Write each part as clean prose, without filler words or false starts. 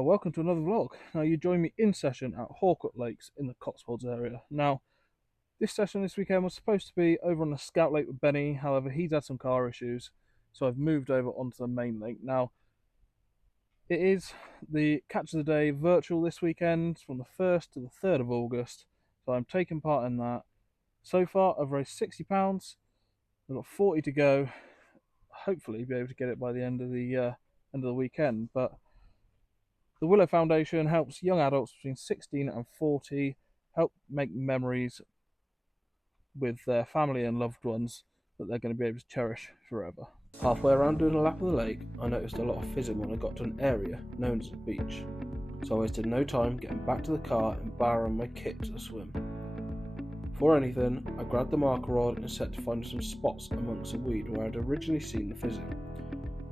Well, welcome to another vlog. Now, you join me in session at Horcott Lakes in the Cotswolds area. Now, this session this weekend was supposed to be over on the Scout Lake with Benny. However, he's had some car issues, so I've moved over onto the main lake. Now, it is the Catch of the Day virtual this weekend from the 1st to the 3rd of August, so I'm taking part in that. So far, I've raised £60. I've got 40 to go. Hopefully, be able to get it by the end of the weekend, but the Willow Foundation helps young adults between 16 and 40 help make memories with their family and loved ones that they're going to be able to cherish forever. Halfway around doing a lap of the lake, I noticed a lot of fizzing when I got to an area known as the beach, so I wasted no time getting back to the car and borrowing my kit to swim. Before anything, I grabbed the marker rod and set to find some spots amongst the weed where I'd originally seen the fizzing.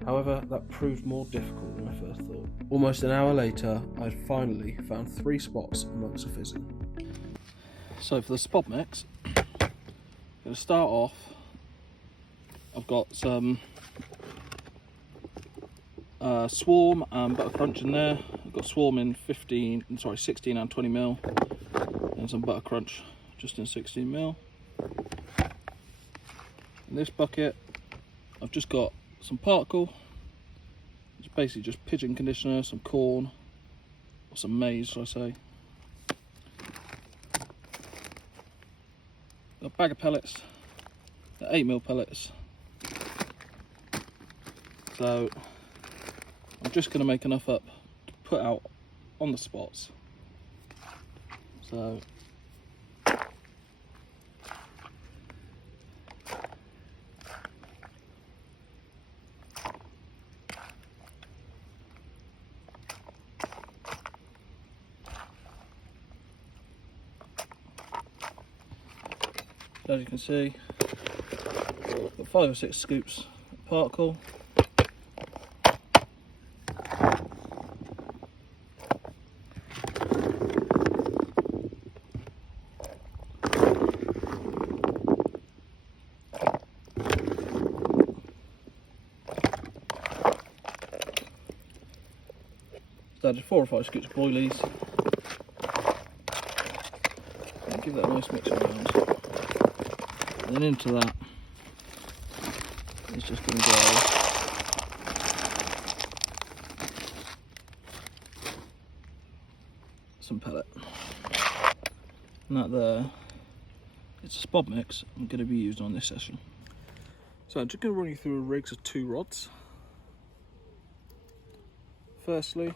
However, that proved more difficult than I first thought. Almost an hour later, I'd finally found 3 spots amongst the fizzing. So for the spot mix, I'm going to start off. I've got some Swarm and Butter Crunch in there. I've got Swarm in 16 and 20mm, and some Butter Crunch just in 16mm. In this bucket, I've just got some particle, it's basically just pigeon conditioner, some corn, or some maize, shall I say. Got a bag of pellets, they're 8mm pellets. So I'm just going to make enough up to put out on the spots. So as you can see, I've got 5 or 6 scoops of particle. So added 4 or 5 scoops of boilies. And give that a nice mix around. And then into that is just going to go some pellet. And that there, it's a spod mix I'm going to be using on this session. So I'm just going to run you through a rigs of 2 rods. Firstly,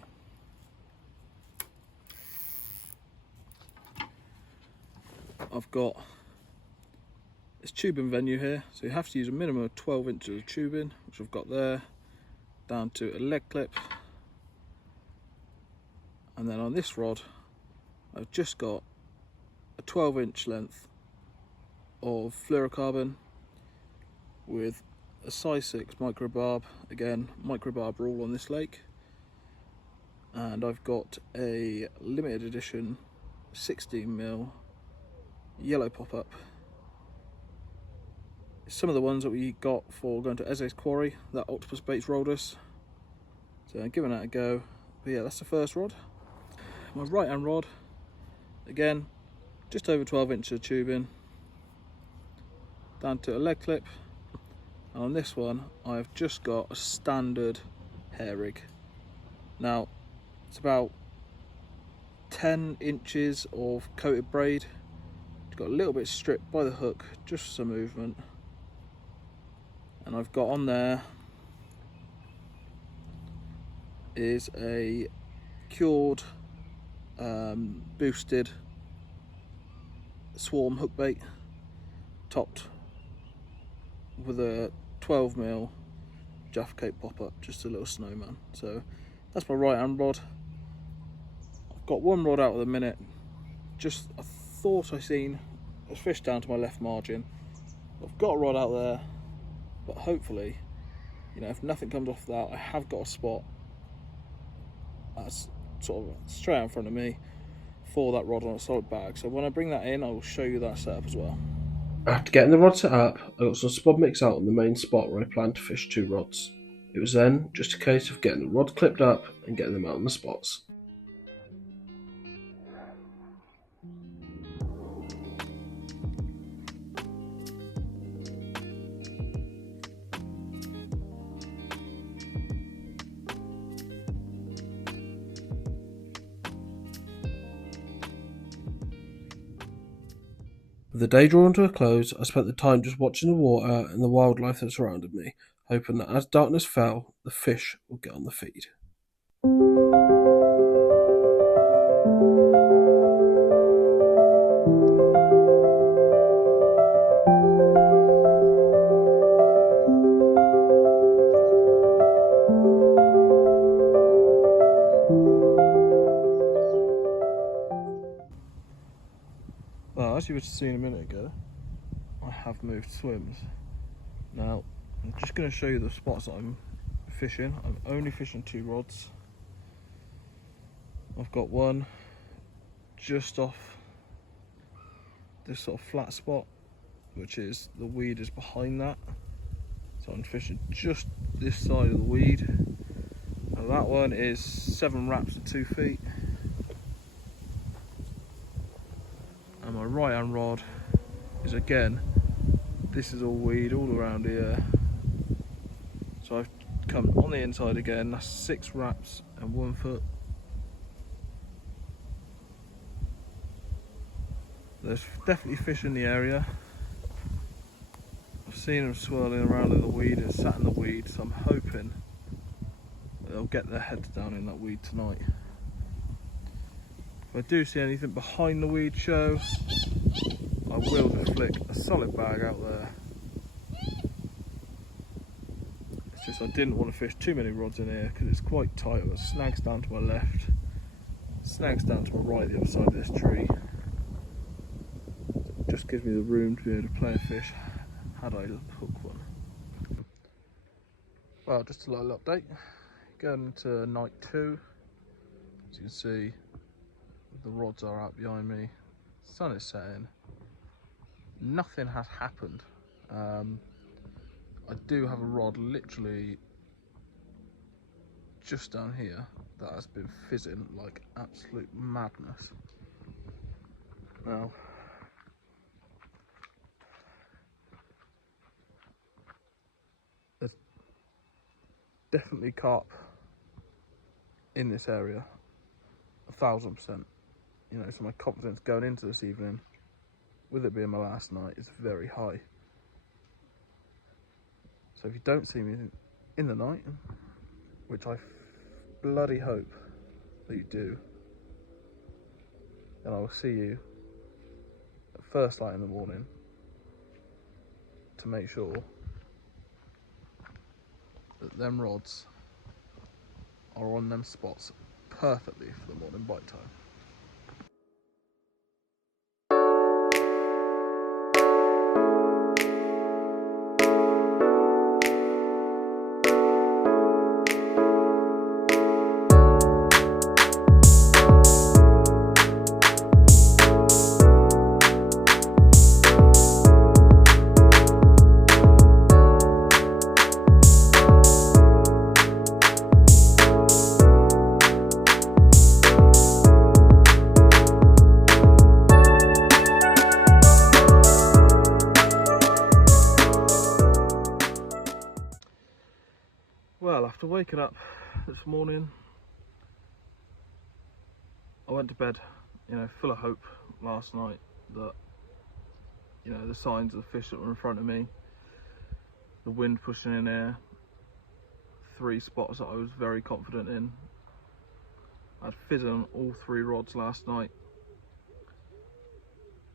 I've got this tubing venue here, so you have to use a minimum of 12 inches of tubing, which I've got there, down to a leg clip. And then on this rod, I've just got a 12-inch length of fluorocarbon with a size 6 microbarb, again microbarb rule on this lake. And I've got a limited edition 16mm yellow pop-up. Some of the ones that we got for going to Eze's quarry, that octopus baits rolled us, so I'm giving that a go. But yeah, that's the first rod. My right hand rod, again just over 12 inches of tubing, down to a leg clip. And on this one I've just got a standard hair rig. Now it's about 10 inches of coated braid. It's got a little bit stripped by the hook just for some movement. And I've got on there is a cured boosted Swarm hook bait, topped with a 12mm Jaffa Cake pop-up, just a little snowman. So that's my right hand rod. I've got one rod out at the minute. Just I thought I seen a fish down to my left margin. I've got a rod out there, but hopefully, you know, if nothing comes off that, I have got a spot that's sort of straight out in front of me for that rod on a solid bag. So when I bring that in, I will show you that setup as well. After getting the rod set up, I got some spod mix out on the main spot where I plan to fish 2 rods. It was then just a case of getting the rods clipped up and getting them out on the spots. With the day drawing to a close, I spent the time just watching the water and the wildlife that surrounded me, hoping that as darkness fell, the fish would get on the feed. Well, as you were seeing a minute ago, I have moved swims. Now, I'm just going to show you the spots that I'm fishing. I'm only fishing 2 rods. I've got one just off this sort of flat spot, which is the weed is behind that. So I'm fishing just this side of the weed. Now that one is 7 wraps at 2 feet. And my right hand rod is again, this is all weed all around here. So I've come on the inside again, that's 6 wraps and 1 foot. There's definitely fish in the area. I've seen them swirling around in the weed and sat in the weed, so I'm hoping they'll get their heads down in that weed tonight. If I do see anything behind the weed show, I will just flick a solid bag out there. It's just I didn't want to fish too many rods in here because it's quite tight. I've got snags down to my left, snags down to my right, the other side of this tree. It just gives me the room to be able to play a fish had I hook one. Well, just a little update. Going into night 2. As you can see, the rods are out behind me. Sun is setting. Nothing has happened. I do have a rod literally just down here that has been fizzing like absolute madness. Now, there's definitely carp in this area, 1000%. You know, so my confidence going into this evening, with it being my last night, is very high. So if you don't see me in the night, which I bloody hope that you do, then I will see you at first light in the morning to make sure that them rods are on them spots perfectly for the morning bite time. Well, after waking up this morning, I went to bed, you know, full of hope last night that, you know, the signs of the fish that were in front of me, the wind pushing in there, 3 spots that I was very confident in. I'd fizzed on all 3 rods last night,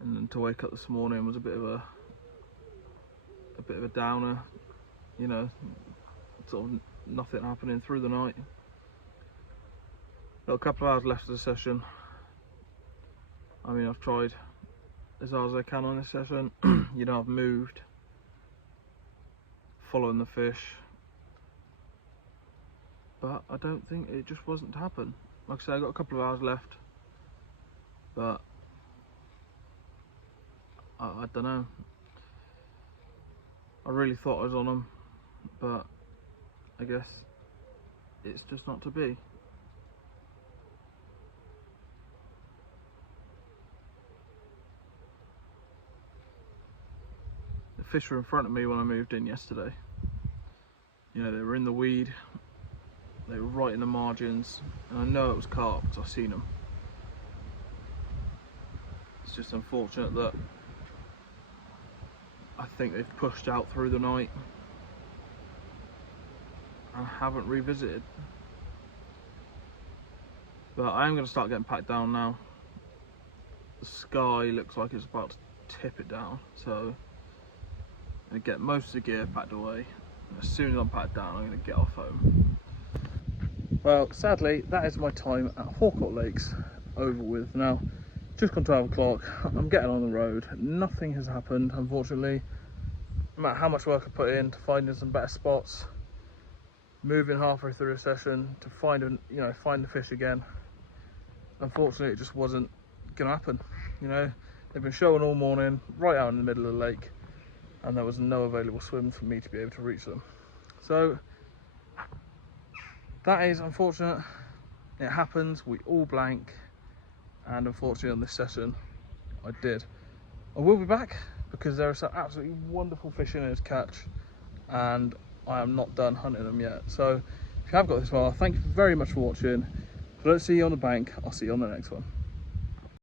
and then to wake up this morning was a bit of a downer, you know, sort of nothing happening through the night. Got a couple of hours left of the session. I mean, I've tried as hard as I can on this session. You know, I've moved, following the fish, but I don't think it just wasn't to happen. Like I say, I've got a couple of hours left, but I don't know. I really thought I was on them, but I guess it's just not to be. The fish were in front of me when I moved in yesterday. You know, they were in the weed, they were right in the margins, and I know it was carp because I've seen them. It's just unfortunate that I think they've pushed out through the night and haven't revisited. But I am going to start getting packed down now. The sky looks like it's about to tip it down, so I'm going to get most of the gear packed away. And as soon as I'm packed down, I'm going to get off home. Well, sadly, that is my time at Horcott Lakes over with. Now, just gone 12 o'clock, I'm getting on the road. Nothing has happened, unfortunately. No matter how much work I put in to finding some better spots, moving halfway through a session to find the fish again. Unfortunately, it just wasn't gonna happen. You know, they've been showing all morning, right out in the middle of the lake, and there was no available swim for me to be able to reach them. So that is unfortunate. It happens. We all blank, and unfortunately on this session, I did. I will be back because there are some absolutely wonderful fish in this catch, and I am not done hunting them yet. So if you have got this far, thank you very much for watching. If I don't see you on the bank, I'll see you on the next one.